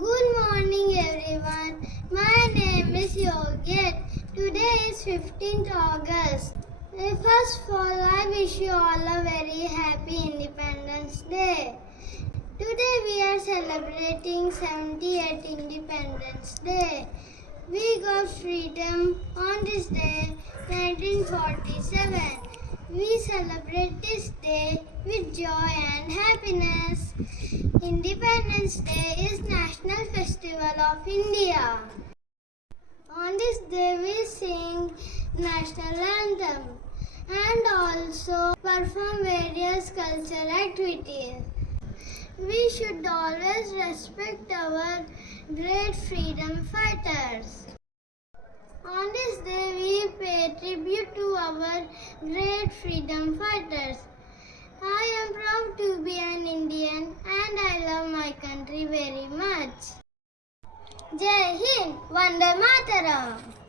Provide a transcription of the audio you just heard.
Good morning everyone. My name is Yogit. Today is 15th August. First of all, I wish you all a very happy Independence Day. Today we are celebrating 78th Independence Day. We got freedom on this day, 1947. We celebrate this day with joy and happiness. Independence Day is National Festival of India. On this day we sing National Anthem and also perform various cultural activities. We should always respect our great freedom fighters. On this day we pay tribute to our great freedom fighters. I am proud to be an Indian and I love my country very much. Jai Hind, Vande Mataram.